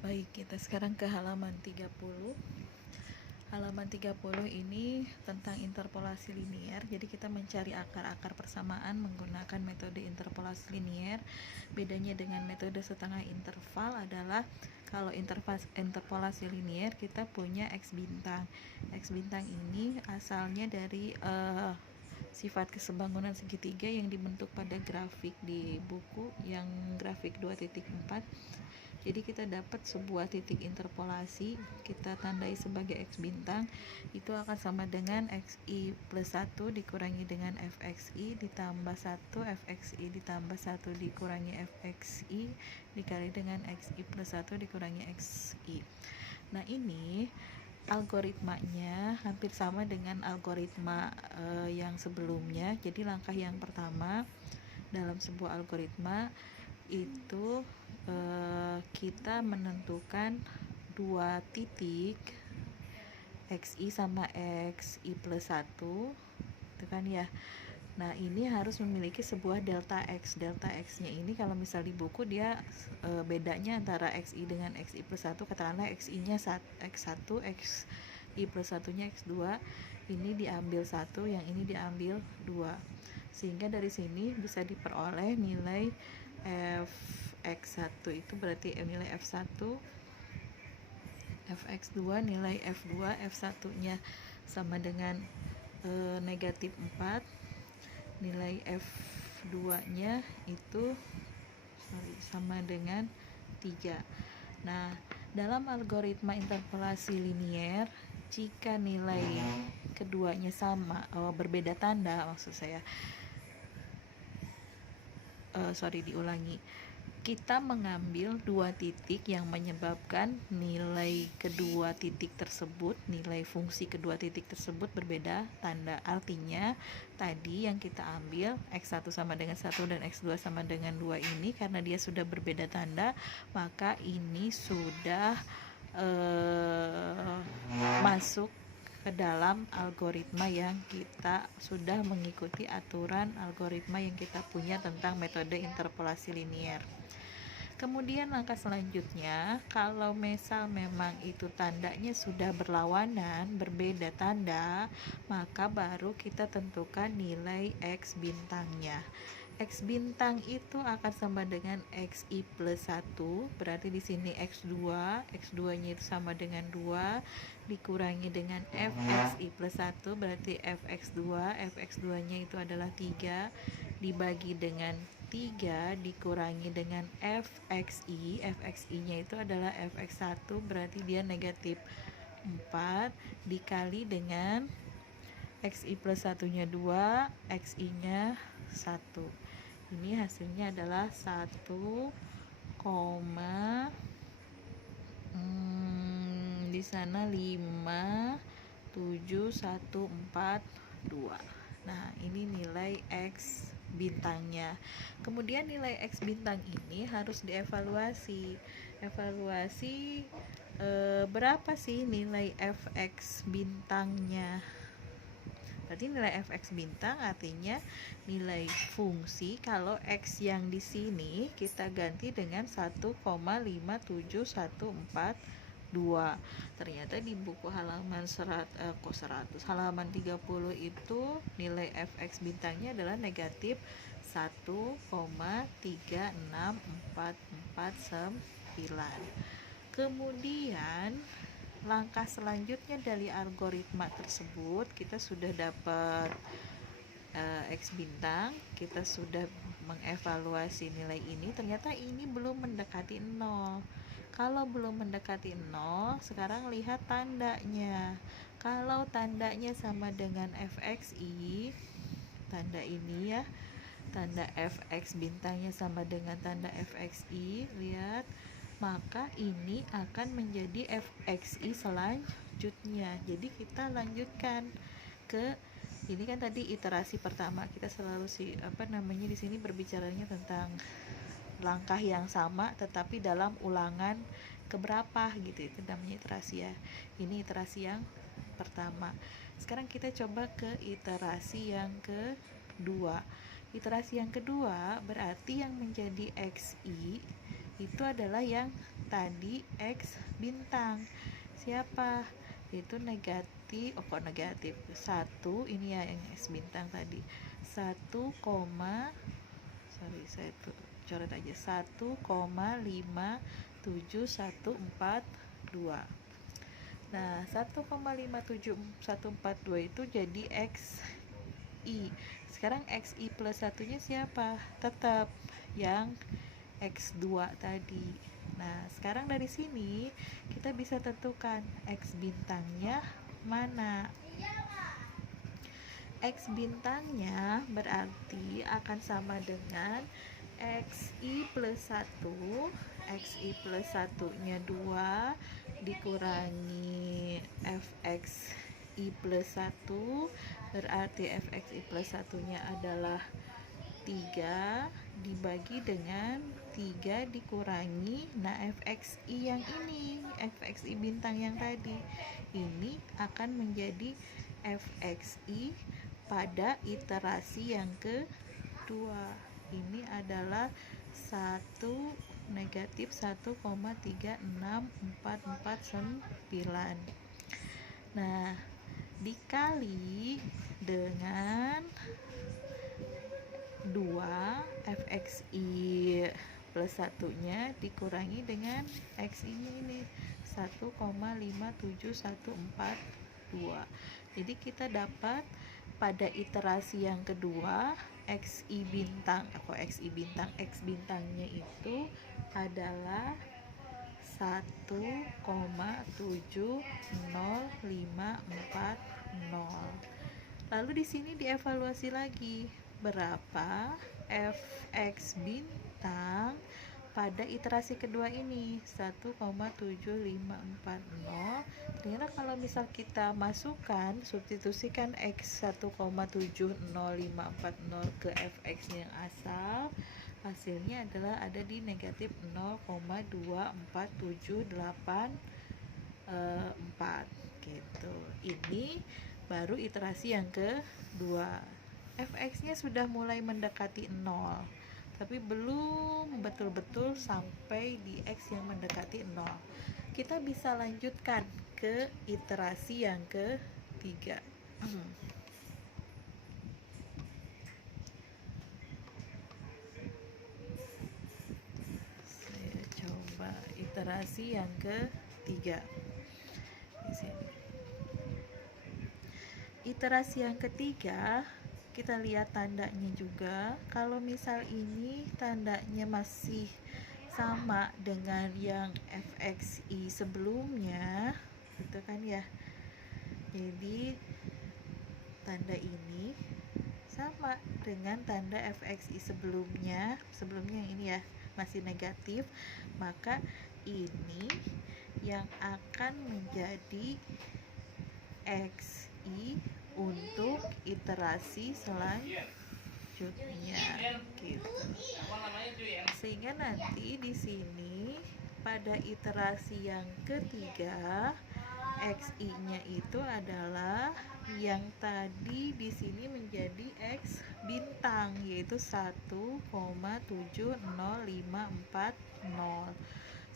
Baik, kita sekarang ke halaman 30. Halaman 30 ini tentang interpolasi linier. Jadi kita mencari akar-akar persamaan menggunakan metode interpolasi linier. Bedanya dengan metode setengah interval adalah kalau interpolasi linier kita punya X bintang. X bintang ini asalnya dari sifat kesebangunan segitiga yang dibentuk pada grafik di buku yang grafik 2.4. Jadi kita dapat sebuah titik interpolasi, kita tandai sebagai X bintang, itu akan sama dengan XI plus 1 dikurangi dengan FXI ditambah 1 FXI ditambah 1 dikurangi FXI dikali dengan XI plus 1 dikurangi XI. Nah, ini algoritmanya hampir sama dengan algoritma yang sebelumnya. Jadi langkah yang pertama dalam sebuah algoritma itu kita menentukan dua titik XI sama XI plus 1 itu kan ya. Nah, ini harus memiliki sebuah delta X. Delta X nya ini kalau misal di buku dia bedanya antara XI dengan XI plus 1, katakanlah XI nya X1, XI plus 1 nya X2, ini diambil 1, yang ini diambil 2, sehingga dari sini bisa diperoleh nilai Fx1 itu berarti nilai F1, Fx2 nilai F2, F1 nya sama dengan negatif 4, nilai F2 nya itu sama dengan 3. Nah, dalam algoritma interpolasi linier, jika nilai keduanya sama, berbeda tanda maksud saya, diulangi. Kita mengambil dua titik yang menyebabkan nilai kedua titik tersebut, nilai fungsi kedua titik tersebut berbeda tanda. Artinya tadi yang kita ambil X1 sama dengan 1 dan X2 sama dengan 2 ini karena dia sudah berbeda tanda, maka ini sudah masuk ke dalam algoritma yang kita sudah mengikuti aturan algoritma yang kita punya tentang metode interpolasi linier. Kemudian langkah selanjutnya, kalau misal memang itu tandanya sudah berlawanan, berbeda tanda, maka baru kita tentukan nilai X bintangnya. X bintang itu akan sama dengan XI plus 1, berarti di sini X2, X2-nya itu sama dengan 2, dikurangi dengan FXI plus 1, berarti FX2, FX2-nya itu adalah 3, dibagi dengan 3 dikurangi dengan FXI, FXI-nya itu adalah FX1, berarti dia negatif 4, dikali dengan XI plus 1-nya 2, XI-nya 1. Ini hasilnya adalah 1, di sana 57142. Nah, ini nilai X bintangnya. Kemudian nilai X bintang ini harus dievaluasi. Berapa sih nilai Fx bintangnya? Berarti nilai Fx bintang artinya nilai fungsi kalau X yang di sini kita ganti dengan 1,57142. Ternyata di buku halaman halaman 30 itu nilai Fx bintangnya adalah negatif 1,36449. Kemudian langkah selanjutnya dari algoritma tersebut, kita sudah dapat X bintang, kita sudah mengevaluasi nilai ini, ternyata ini belum mendekati 0. Kalau belum mendekati 0, sekarang lihat tandanya. Kalau tandanya sama dengan Fxi, tanda ini ya, tanda Fx bintangnya sama dengan tanda Fxi, lihat, maka ini akan menjadi Fxi selanjutnya. Jadi kita lanjutkan ke ini kan tadi iterasi pertama, kita selalu di sini berbicaranya tentang langkah yang sama tetapi dalam ulangan keberapa gitu, itu namanya iterasi ya. Ini iterasi yang pertama. Sekarang kita coba ke iterasi yang kedua. Iterasi yang kedua berarti yang menjadi XI itu adalah yang tadi X bintang. Siapa? Itu negatif, oh kok negatif? 1, ini ya yang X bintang tadi. 1, sorry saya coret aja, 1,57142. Nah, 1,57142 itu jadi XI. Sekarang XI plus satunya siapa? Tetap yang X2 tadi. Nah, sekarang dari sini kita bisa tentukan X bintangnya mana. X bintangnya berarti akan sama dengan XI plus 1. XI plus 1 nya 2 dikurangi FXI plus 1, berarti FXI plus 1 nya adalah 3 dibagi dengan 3 dikurangi, nah FXI yang ini, FXI bintang yang tadi ini akan menjadi FXI pada iterasi yang kedua. Ini adalah 1-36449. Nah, dikali dengan 2 FXI plus satunya dikurangi dengan XI nya ini 1,57142. Jadi kita dapat pada iterasi yang kedua XI bintang, X bintangnya itu adalah 1,70540. Lalu di sini dievaluasi lagi berapa fx bintang pada iterasi kedua ini, 1,7540. Ternyata kalau misal kita masukkan, substitusikan x 1,70540 ke fx yang asal, hasilnya adalah ada di negatif 0,24784 gitu. Ini baru iterasi yang kedua. Fx nya sudah mulai mendekati 0, tapi belum betul-betul sampai di X yang mendekati 0. Kita bisa lanjutkan ke iterasi yang ketiga. Saya coba iterasi yang ketiga di sini. Iterasi yang ketiga, kita lihat tandanya juga. Kalau misal ini tandanya masih sama dengan yang fxi sebelumnya, gitu kan ya. Jadi tanda ini sama dengan tanda fxi sebelumnya yang ini ya, masih negatif, maka ini yang akan menjadi xi untuk iterasi selanjutnya gitu. Sehingga nanti di sini pada iterasi yang ketiga xi-nya itu adalah yang tadi di sini menjadi x bintang, yaitu 1,70540.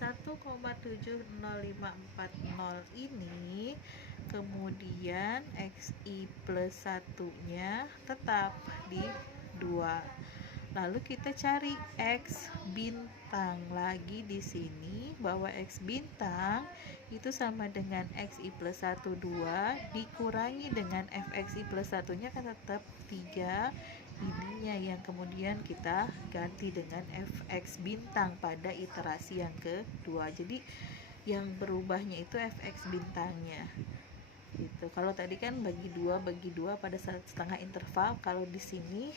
1,70540 ini kemudian xi plus satunya tetap di 2. Lalu kita cari x bintang lagi di sini, bahwa x bintang itu sama dengan xi plus 1 2 dikurangi dengan fxi plus satunya kan tetap 3. Ininya yang kemudian kita ganti dengan fx bintang pada iterasi yang kedua. Jadi yang berubahnya itu fx bintangnya gitu. Kalau tadi kan bagi dua pada saat setengah interval, kalau di sini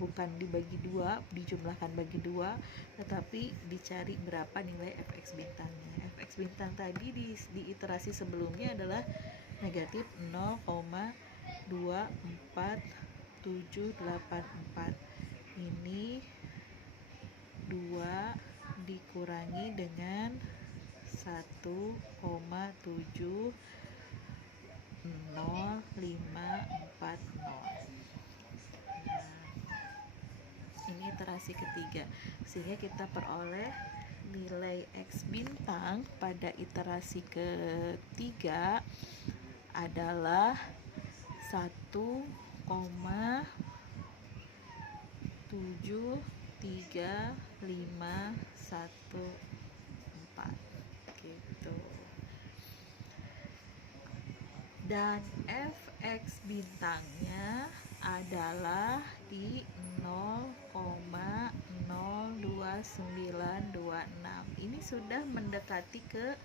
bukan dibagi dua, dijumlahkan bagi dua, tetapi dicari berapa nilai fx bintangnya. Fx bintang tadi di iterasi sebelumnya adalah negatif 0,24784. Ini 2 dikurangi dengan 1,70540. Ini iterasi ketiga, sehingga kita peroleh nilai x bintang bintang pada iterasi ketiga adalah 1,73514 gitu. Dan fx bintangnya adalah di 0,02926. Ini sudah mendekati ke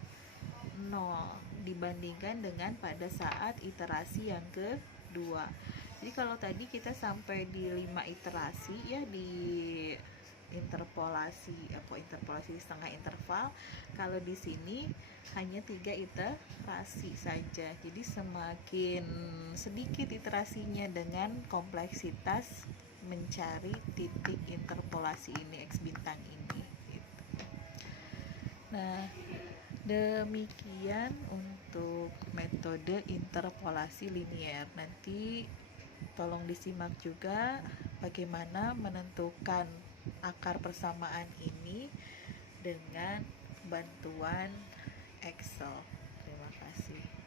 0 dibandingkan dengan pada saat iterasi yang kedua. Jadi kalau tadi kita sampai di 5 iterasi ya di interpolasi setengah interval, kalau di sini hanya 3 iterasi saja. Jadi semakin sedikit iterasinya dengan kompleksitas mencari titik interpolasi ini, X bintang ini gitu. Nah, demikian untuk metode interpolasi linier. Nanti tolong disimak juga bagaimana menentukan akar persamaan ini dengan bantuan Excel. Terima kasih.